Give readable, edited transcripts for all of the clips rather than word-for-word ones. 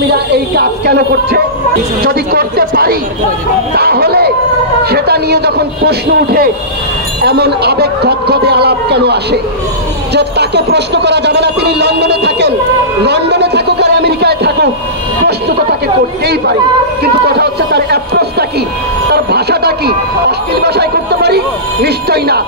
কর্মীরা এই কাজ কেন করছে? যদি করতে পারি তাহলে সেটা নিয়ে যখন প্রশ্ন উঠে এমন আবেগ গদগদে আলাপ কেন আসে যে তাকে প্রশ্ন করা যাবে না, তিনি লন্ডনে থাকেন, লন্ডনে থাকুক আর আমেরিকায় থাকুক, প্রশ্ন তো তাকে করতেই পারি। কিন্তু কথা হচ্ছে তার অ্যাপ্রোচটা কি, তার ভাষাটা কি? অশ্লীল ভাষায় করতে পারি? নিশ্চয়ই না।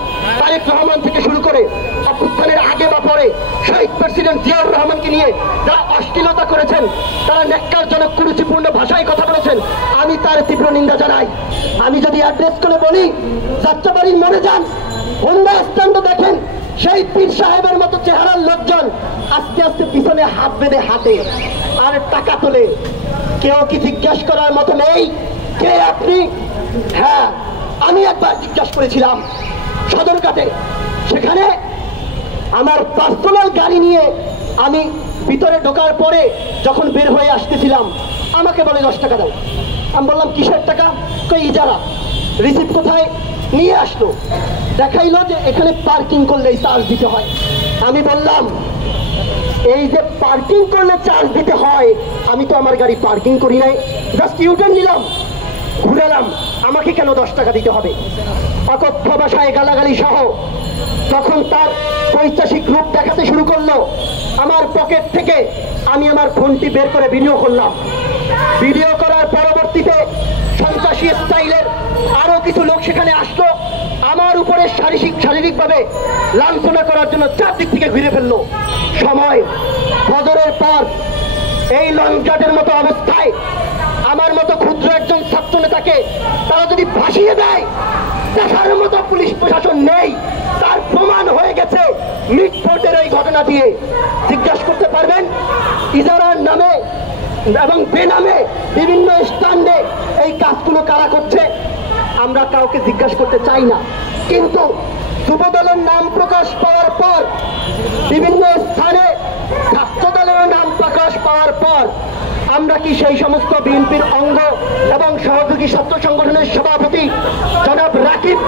তারেক রহমান থেকে শুরু করে অভ্যুত্থানের আগে বা পরে শহীদ প্রেসিডেন্ট জিয়াউর রহমানকে নিয়ে যারা অশ্লীলতা করেছেন, তারা ন্যাক্কারজনক কুরুচিপূর্ণ ভাষায় কথা বলেছেন, আমি তার তীব্র নিন্দা জানাই। আমি যদি অ্যাড্রেস করে বলি যাত্রাবাড়ির মনে যান, হোন্ডা স্ট্যান্ড দেখেন, সেই পীর সাহেবের মতো চেহারার লোকজন আস্তে আস্তে পিছনে হাত বেঁধে হাঁটে আর টাকা তোলে। কেউ কি জিজ্ঞাসা করার মতো নেই কে আপনি? হ্যাঁ, আমি একবার জিজ্ঞাসা করেছিলাম সদরঘাটে, সেখানে আমার পার্সোনাল গাড়ি নিয়ে আমি ভিতরে ঢোকার পরে যখন বের হয়ে আসতেছিলাম, আমাকে বলে 10 টাকা দাও। আমি বললাম কিসের টাকা? কই ইজারা। রিসিপ্ট কোথায়? নিয়ে আসলো, দেখাইলো যে এখানে পার্কিং করলে চার্জ দিতে হয়। আমি বললাম এই যে পার্কিং করলে চার্জ দিতে হয়, আমি তো আমার গাড়ি পার্কিং করি নাই, জাস্ট ইউটার্ন নিলাম, ঘুরালাম, আমাকে কেন 10 টাকা দিতে হবে? অকথ্য ভাষায় গালাগালি সহ তখন তার পৈশাচিক রূপ দেখাতে শুরু করলো। আমার পকেট থেকে আমি আমার ফোনটি বের করে ভিডিও করলাম। ভিডিও করার পরবর্তীতে সন্ত্রাসী স্টাইলের আরো কিছু লোক সেখানে আসলো, আমার উপরে শারীরিকভাবে লাঞ্ছনা করার জন্য চারদিক থেকে ঘিরে ফেললো। সময় ফজরের পর এই লঞ্চঘাটের মতো অবস্থায় আমার মতো ক্ষুদ্র একজন ছাত্র নেতাকে তারা যদি ভাসিয়ে দেয়, দেখার মতো পুলিশ প্রশাসন নেই, তার প্রমাণ হয়ে গেছে মিটফোর্টের এই ঘটনা দিয়ে। জিজ্ঞাসা করতে পারবেন ইজারার নামে এবং বেনামে বিভিন্ন স্ট্যান্ডে এই কাজগুলো কারা করছে? আমরা কাউকে জিজ্ঞাসা করতে চাই না, কিন্তু যুবদলের নাম প্রকাশ পাওয়ার পর, বিভিন্ন স্থানে ছাত্র দলের নাম প্রকাশ পাওয়ার পর আমরা কি সেই সমস্ত বিএনপির অঙ্গ এবং সহযোগী ছাত্র সংগঠনের সভাপতি জনাব রাকিব